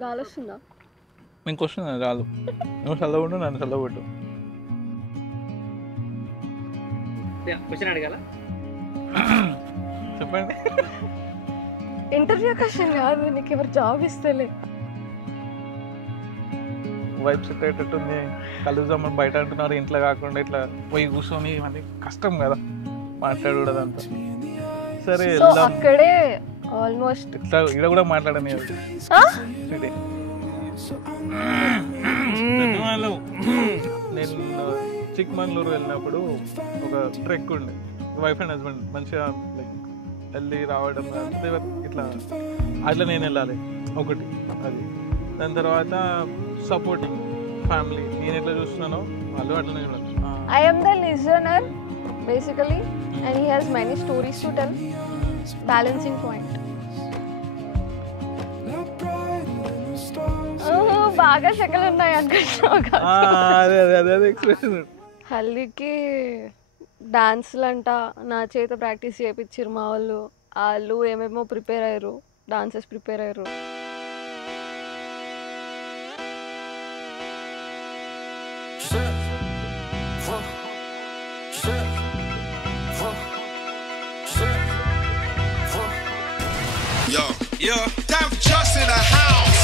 గాలి వస్తుందా? నీకు వస్తుందా? చాలు, నువ్వు చల్లబట్టు, నన్ను చల్లబట్టు. క్వశ్చన్ అడగాల? చెప్పండి. ఇంటర్వ్యూ క్వశ్చన్ కాదు, నీకు ఎవరు జాబ్ ఇస్తేలే. వైబ్ సెట్ అయ్యేటట్టుంది, కలుద్దామని బయట అంటున్నారు, ఇంట్లో కాకుండా ఇట్లా పోయి కూర్చొని ఇవన్నీ కష్టం కదా మాట్లాడదంతా. సరే అక్కడే ఆల్మోస్ట్ ఇట్లా ఇక్కడ కూడా మాట్లాడని నేను చిక్మంగళూరు వెళ్ళినప్పుడు ఒక ట్రెక్ ఉండే, వైఫ్ అండ్ హస్బెండ్ మంచిగా లైక్ వెళ్ళి రావడం ఇట్లా అట్లా నేను వెళ్ళాలి ఒకటి అది. దాని తర్వాత సపోర్టింగ్ ఫ్యామిలీ, నేను ఎట్లా చూస్తున్నానో వాళ్ళు అట్లనే చూడాలి. I am the listener basically and he has many stories to tell. Balancing point. బాగా శకలు ఉన్నాయి ఎక్స్ప్రెషన్. హల్దీకి డాన్స్లు అంట నా చేత ప్రాక్టీస్ చేయించారు మా వాళ్ళు. వాళ్ళు ఏమేమో ప్రిపేర్ అయ్యారు, డాన్సెస్ ప్రిపేర్ అయ్యారు. Yo, time for just in the house.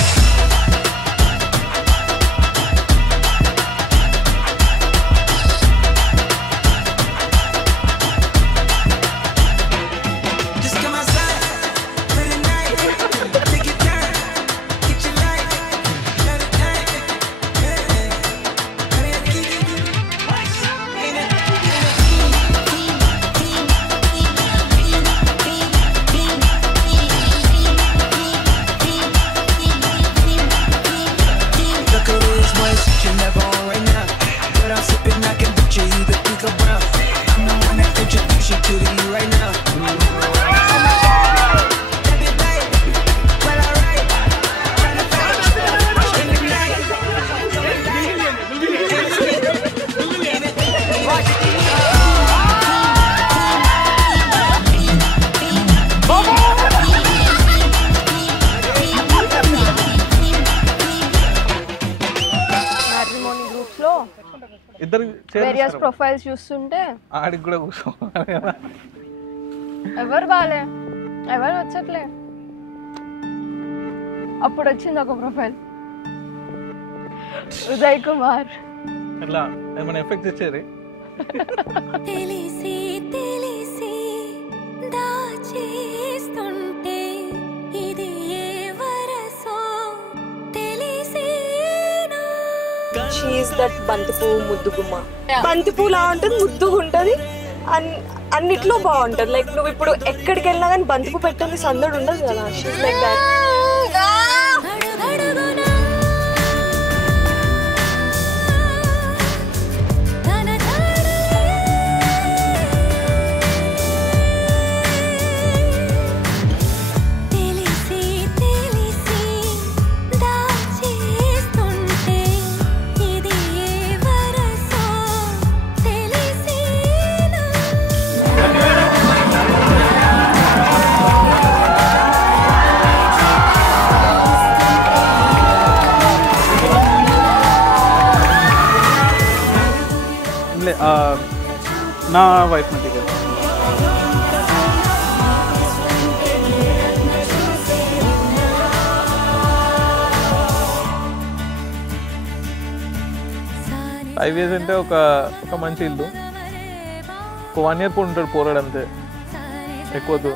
Various profiles చూస్తుంటే ఆడికి కూడా కూర్చో, ఎవరు బాలే, ఎవరు వచ్చట్లే. అప్పుడు వచ్చింది ఒక ప్రొఫైల్, ఉదయ్ కుమార్. అట్లా ఏమైనా ఎఫెక్ట్స్ ఇచ్చేది. తెలిసి తెలిసి దాచేస్తుంటే ఇది ఏ వరసో తెలిసేనా. షీ ఈస్ దట్ బంతిపూ ముద్దుగుమ్మ. బంతిపూ లా ఉంటుంది, ముద్దుగా ఉంటుంది, అన్నిట్లో బాగుంటుంది. లైక్ నువ్వు ఇప్పుడు ఎక్కడికి వెళ్ళినా కానీ బంతిపూ పెట్టండి సందడి ఉండదు కదా. She is like that. నా వైఫ్ మధ్య ఫైవ్ ఇయర్స్ అంటే ఒక మంచి ఇల్లు. ఒక 1 year కూడా ఉంటాడు పోరాడు అంతే, ఎక్కువ.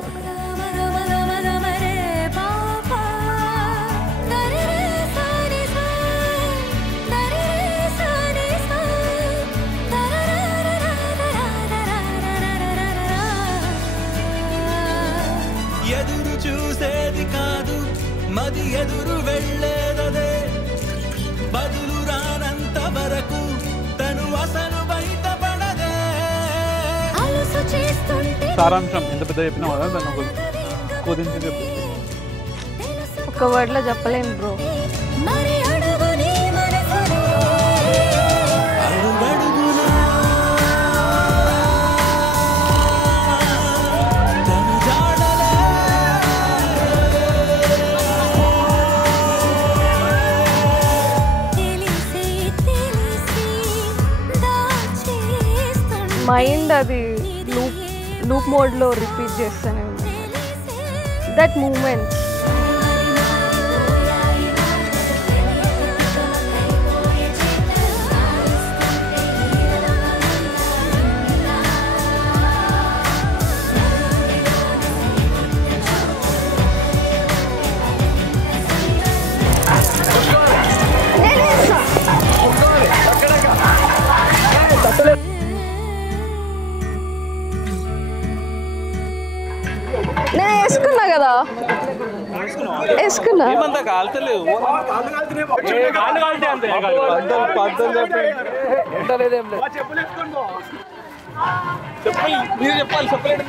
ఎదురు చూసేది కాదు, మది ఎదురు వెళ్ళేదే, బదులు రానంత వరకు తను అసలు బయటపడదే. సారాంశం ఎంత పెద్ద చెప్పినా కదా దాన్ని ఒక కుదించి చెప్పి ఒక వర్డ్లో చెప్పలేను బ్రో. మైండ్ అది లూప్ మోడ్లో రిపీట్ చేస్తూనే ఉంది. దట్ మూమెంట్ నేను వేసుకున్నా కదా, వేసుకున్నా. మీరు చెప్పాలి, చెప్పలేదు.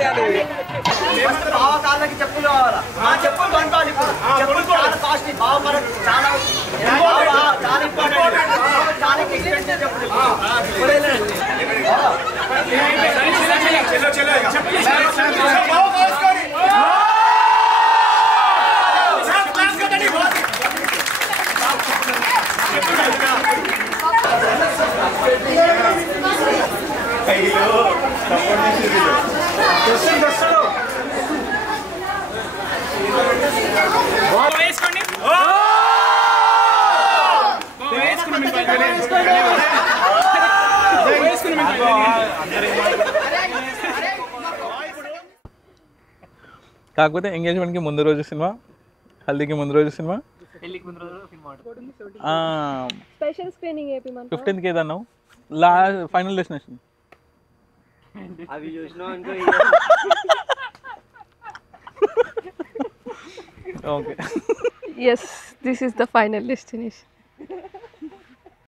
కాకపోతే ఎంగేజ్మెంట్కి ముందు రోజు సినిమా, హల్దీకి ముందు రోజు సినిమా, స్పెషల్ స్క్రీనింగ్ 15th ఏదన్నావు, ఫైనల్ డెస్టినేషన్ అవి చూసినావు. Okay. Yes, this is the final destination.